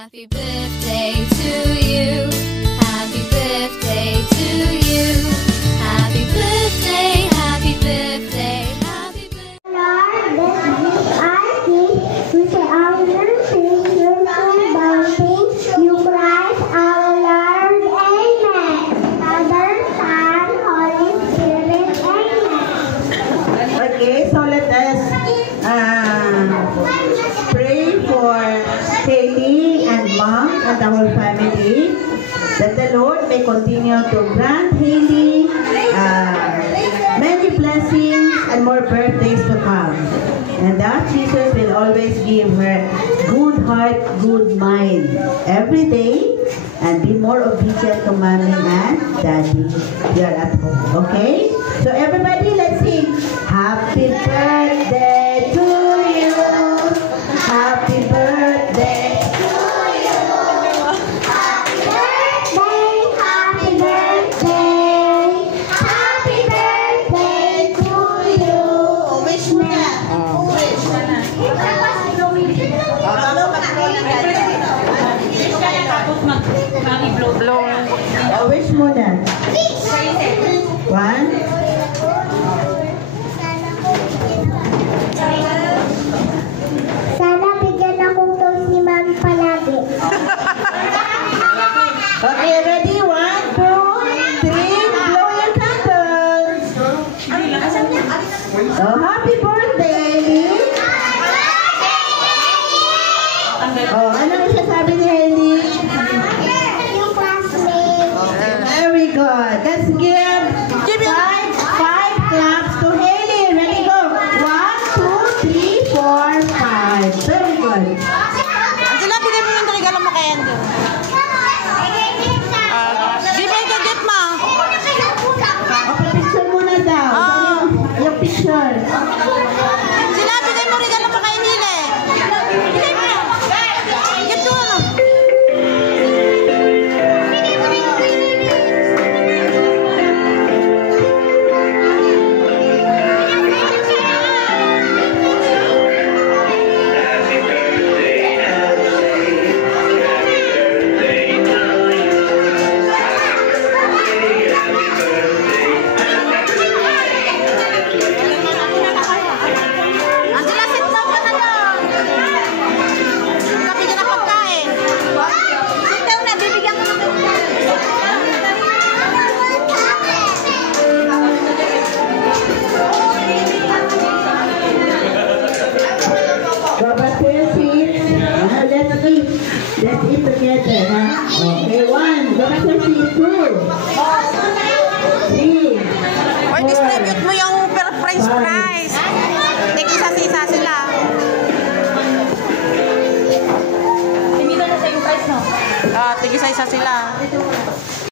Happy birthday to you. Happy birthday to you. Happy birthday, happy birthday, happy birthday. Lord, bless our King, who say our mercy, your soul bounty, you Christ our Lord. Amen. Father, Son, Holy Spirit. Amen. Okay, so let us pray for Katie and Mom and our family, that the Lord may continue to grant Haley many blessings and more birthdays to come, and that Jesus will always give her good heart, good mind every day, and be more obedient to Mommy and Daddy here at home. Okay? So everybody, let's sing Happy Birthday to you. Happy birthday to you. Happy birthday, happy birthday, happy birthday to you. Wish mo na. Wish mo na. Wish mo na. One. Sana bigyan akong toast ni Mami palagi. Okay, ready? 1, 2, 3. Blow your candles. Oh, happy birthday! Oh, ano yung sasabi ni Haley? Yung classmate. Very good. Let's give five claps to Haley. Ready, go. 1, 2, 3, 4, 5. Very good. Angela, bigay mo yung regalo mo kay Andrew. Bibay ka, get ma. O, pa-picture muna daw. Yung picture. Angela, bigay mo regalo mo kay Hile. Bigay mo. Get to ano. Angela, sit down ka na lang. Kapigyan ng pagkain. Sit down na, bibigyan ko ng Go back to your seats. Let's eat. Let's eat together. Okay, 1. Go back to your seat. 2. 3. Or distribute mo yung french fries. Tig-isa-sisa sila. Tig-isa-isa sila.